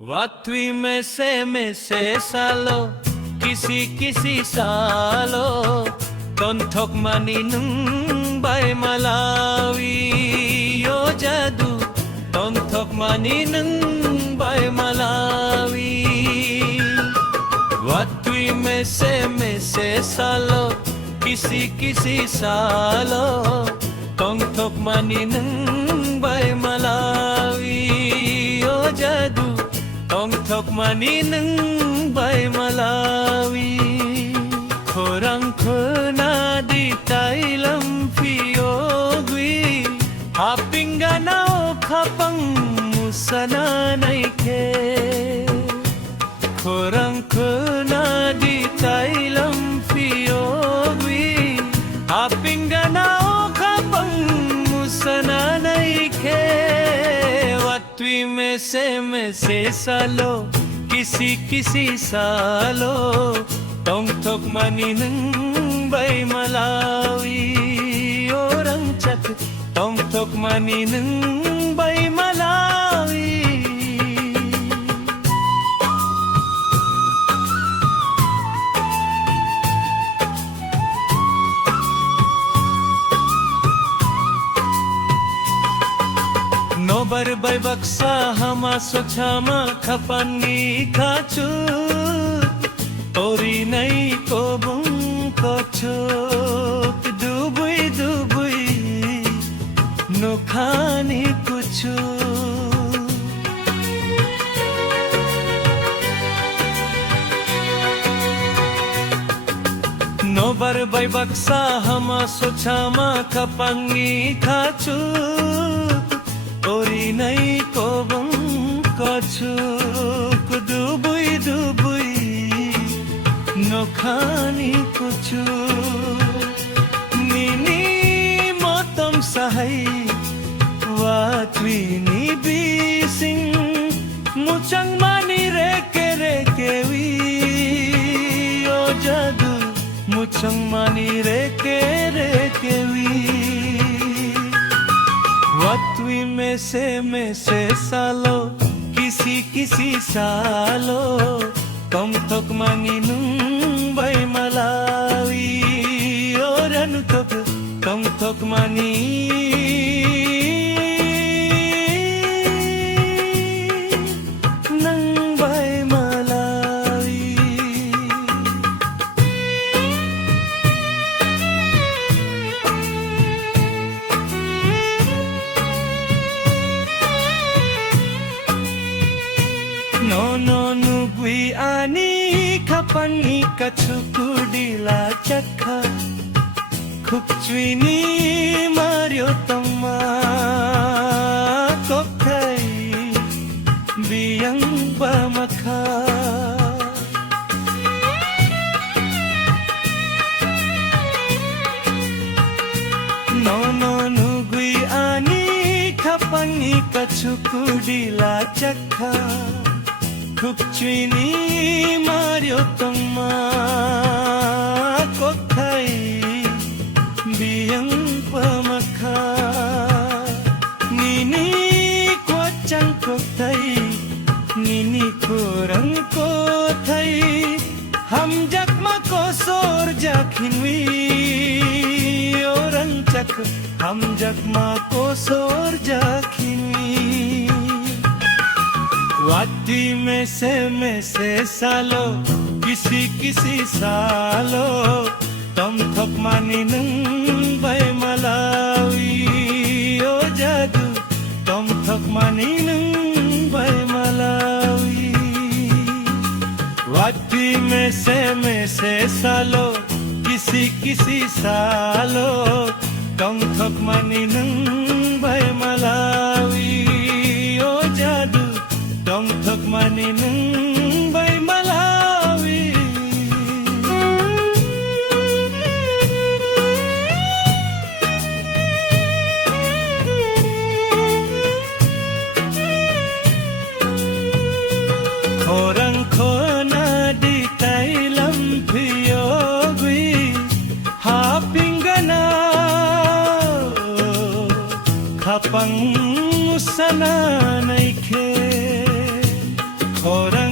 Watui mese salo kisi kisi salo tontok maninung bay Malawi yo jadu tontok maninung bay Malawi Watui mese salo kisi kisi salo tontok maninung bay Malawi yo jadu tontok maninung bay Malawi khorang khona di tailam fiogwi hapinga nao khapang musana naike khorang khona di tailam fiogwi hapinga nao khapang musana naike Watui mese salo kisi kisi salo tontok maninung bay Malawi orang cak tontok maninung bay Malawi Nobar bay baksa hama sochama khapani khachu tori nai kobung kochok dubui dubui nokhani kuchu Nobar bay baksa hama sochama khapani khachu tori nai kobung kochok dubui dubui nokhani kuchu nini motom sahai watui ni bising muchang mani reke wi o jadu muchang mani reke wi Watui mese salo kisi kisi salo tontok maninung bay Malawi orang tontok mani nang bay Malawi no nugui ani kapani kachukudila chakha khupchwini mario tamma kokai biyang bamakha no nugui ani kapani kachukudila chakha khupchwini mario tamma kokai biyang pamakha nini kochang kokai nini kurang kothai hamjak ma kosor jakhinwi orang chak hamjak ma kosor jakhinwi Watui mese salo kisi kisi salo tontok maninung bay Malawi o jadu tontok maninung bay Malawi Watui mese salo kisi kisi salo tontok maninung bay Malawi o jadu tontok maninung bay Malawi khorang khona di tailam fiogwi hapingana khapang musana naike हो रंग